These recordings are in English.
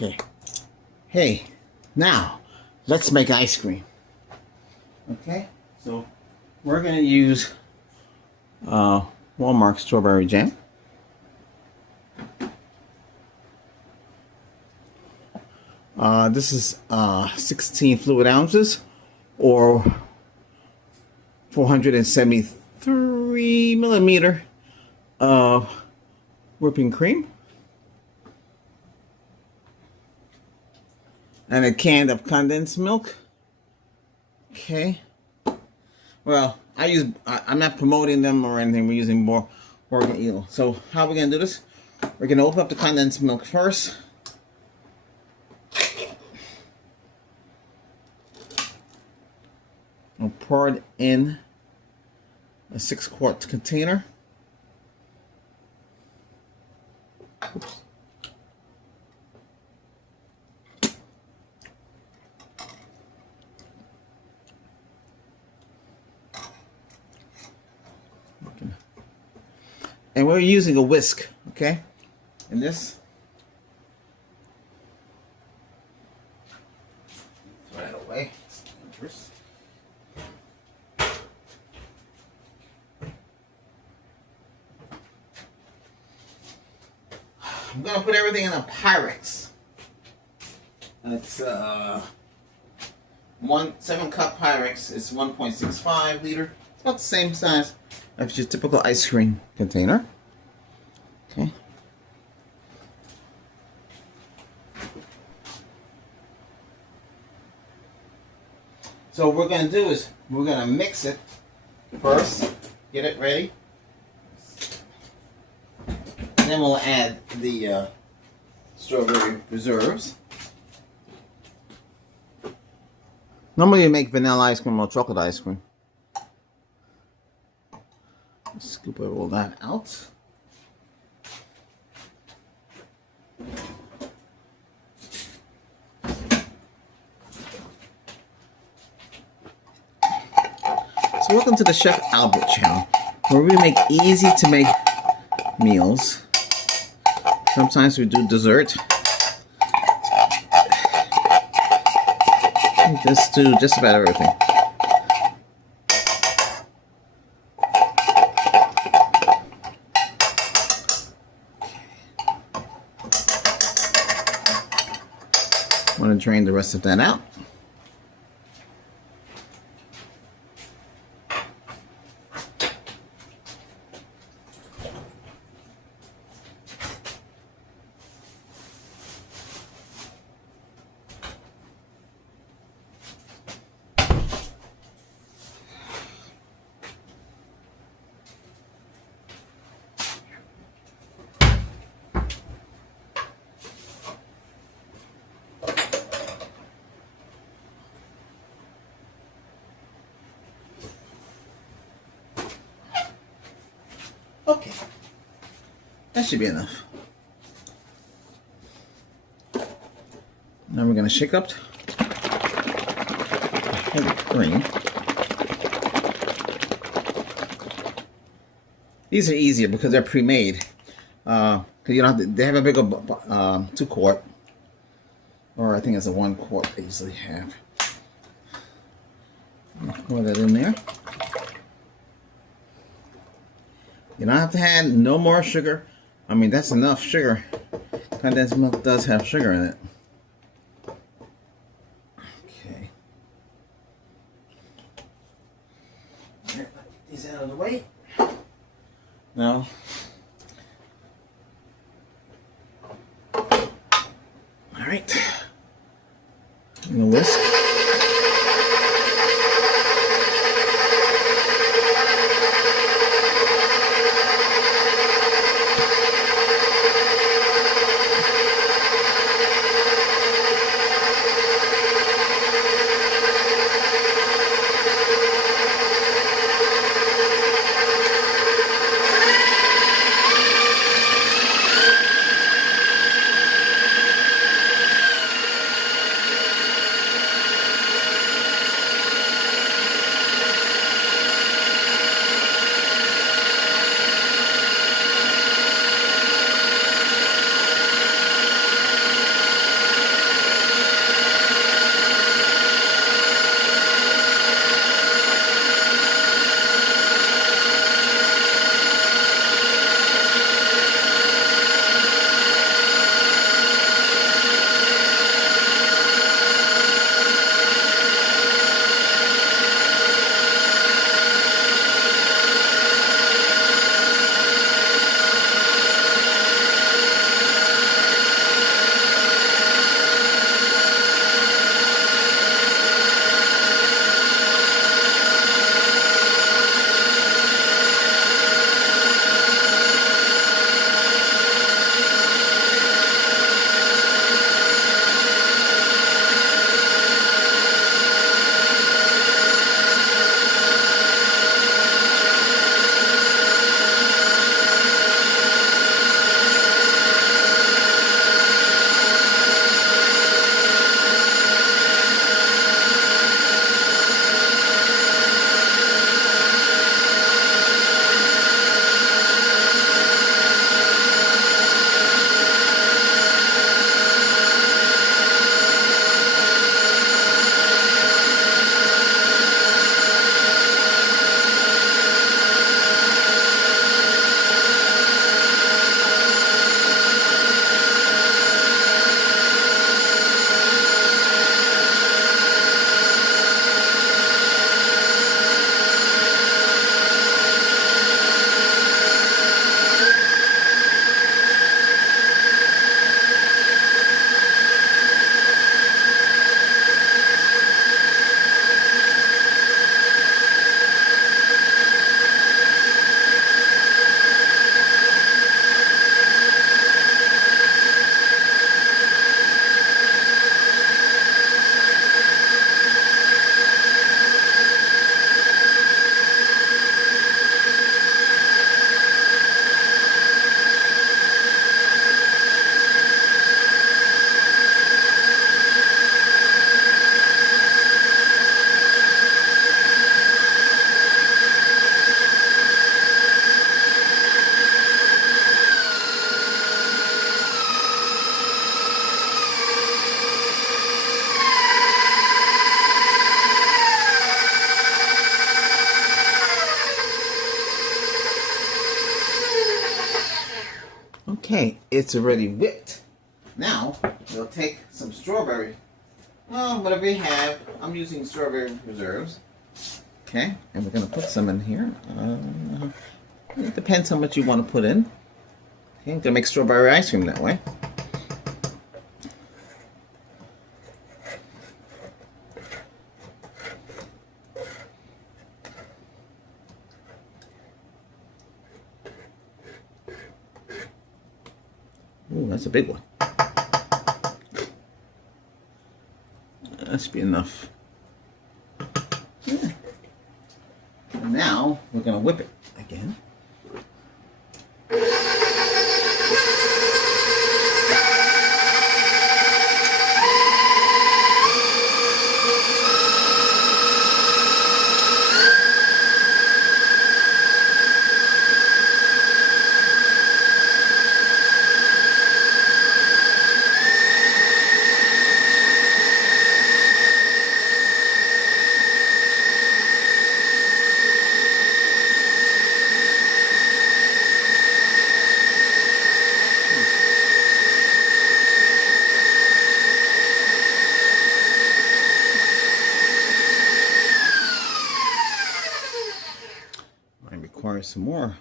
Okay. Hey, now let's make ice cream. Okay, so we're gonna use Walmart strawberry jam. This is 16 fluid ounces, or 473 milliliter of whipping cream, and a can of condensed milk. Okay. Well, I'm not promoting them or anything. We're using more Morgan Eel. So how are we gonna do this? We're gonna open up the condensed milk first. I'll pour it in a 6-quart container. Oops. And we're using a whisk, okay? And this. Throw that away. It's dangerous. I'm gonna put everything in a Pyrex. It's 7-cup Pyrex. It's 1.65 liter. It's about the same size as your typical ice cream container. Okay. So what we're gonna do is we're gonna mix it first. Get it ready. Then we'll add the strawberry preserves. Normally you make vanilla ice cream or chocolate ice cream. Scoop all that out. So welcome to the Chef Albert channel, where we make easy to make meals. Sometimes we do dessert. We just do just about everything. I'm going to drain the rest of that out. Okay, that should be enough. Now we're going to shake up the heavy cream. These are easier because they're pre-made. Because you don't have to, they have a bigger 2-quart, or I think it's a 1-quart they usually have. Pour that in there. You don't have to add no more sugar. I mean, that's enough sugar. Condensed milk does have sugar in it. Okay. Get these out of the way. Now, all right. I'm gonna whisk. Okay, it's already whipped. Now, we'll take some strawberry. Well, whatever you have. I'm using strawberry reserves. Okay, and we're going to put some in here. It depends how much you want to put in. Okay, I'm going to make strawberry ice cream that way. Ooh, that's a big one. That should be enough. Yeah. And now we're going to whip it again. Require some more.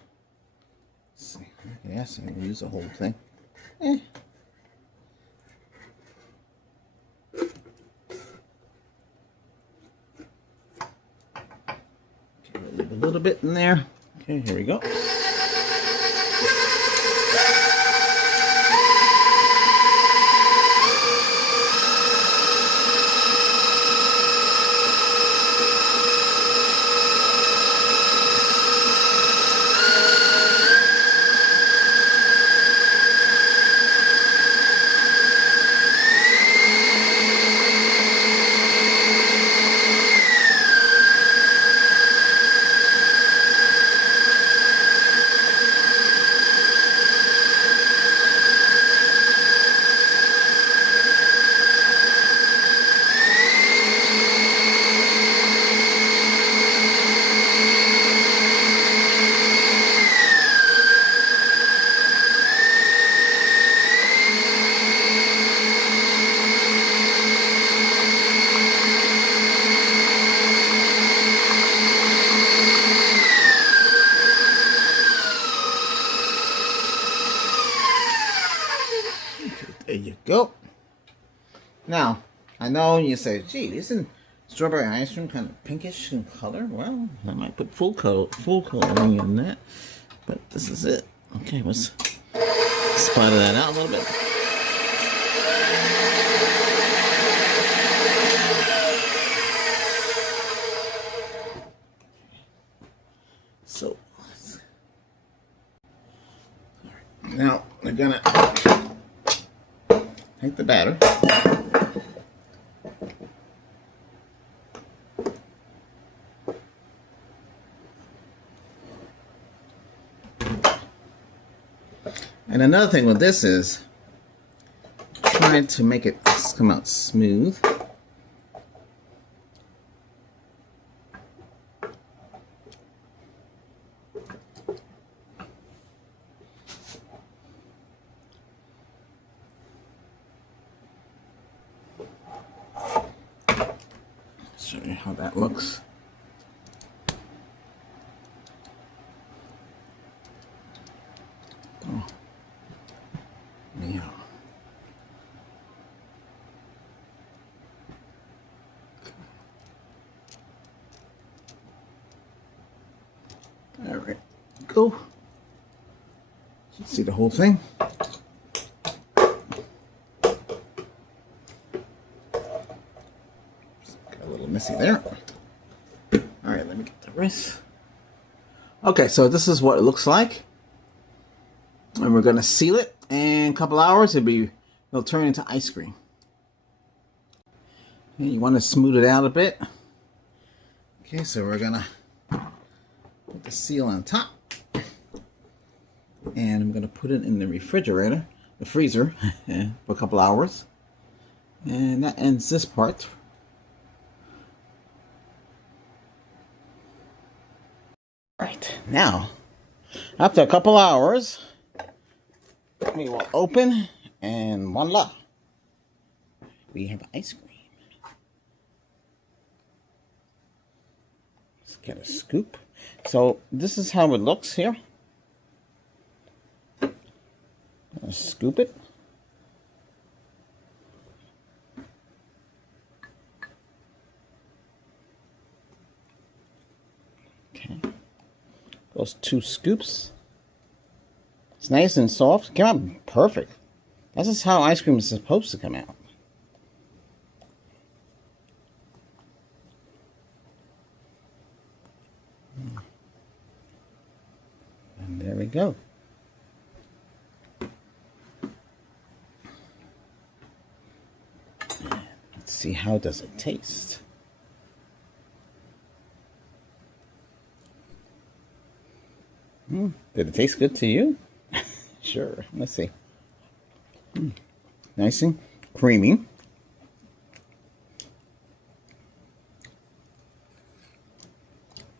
Let's see. Yes, I can use the whole thing. Okay, we'll leave a little bit in there. Okay, here we go. There you go. Now, I know you say, gee, isn't strawberry ice cream kind of pinkish in color? Well, I might put full coloring in that. But this is it. Okay, let's splatter that out a little bit. So, now we're gonna take the batter. And another thing with this is trying to make it come out smooth. Show you how that looks. Oh. Yeah. All right, go. You see the whole thing. A little messy there. All right, let me get the rest. Okay, so this is what it looks like, and we're gonna seal it. And a couple hours, it'll turn into ice cream. And you want to smooth it out a bit. Okay, so we're gonna put the seal on top, and I'm gonna put it in the refrigerator, the freezer, for a couple hours, and that ends this part. Right, now, after a couple hours, We will open, and voila, we have ice cream. Let's get a scoop. So this is how it looks here. Scoop it. Okay. Those 2 scoops. It's nice and soft. It came out perfect. This is how ice cream is supposed to come out. And there we go. Let's see, how does it taste? Did it taste good to you? Sure. Let's see. Nice and creamy.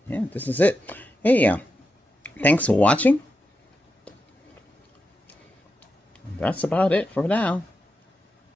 Yeah, this is it. Hey, thanks for watching. That's about it for now.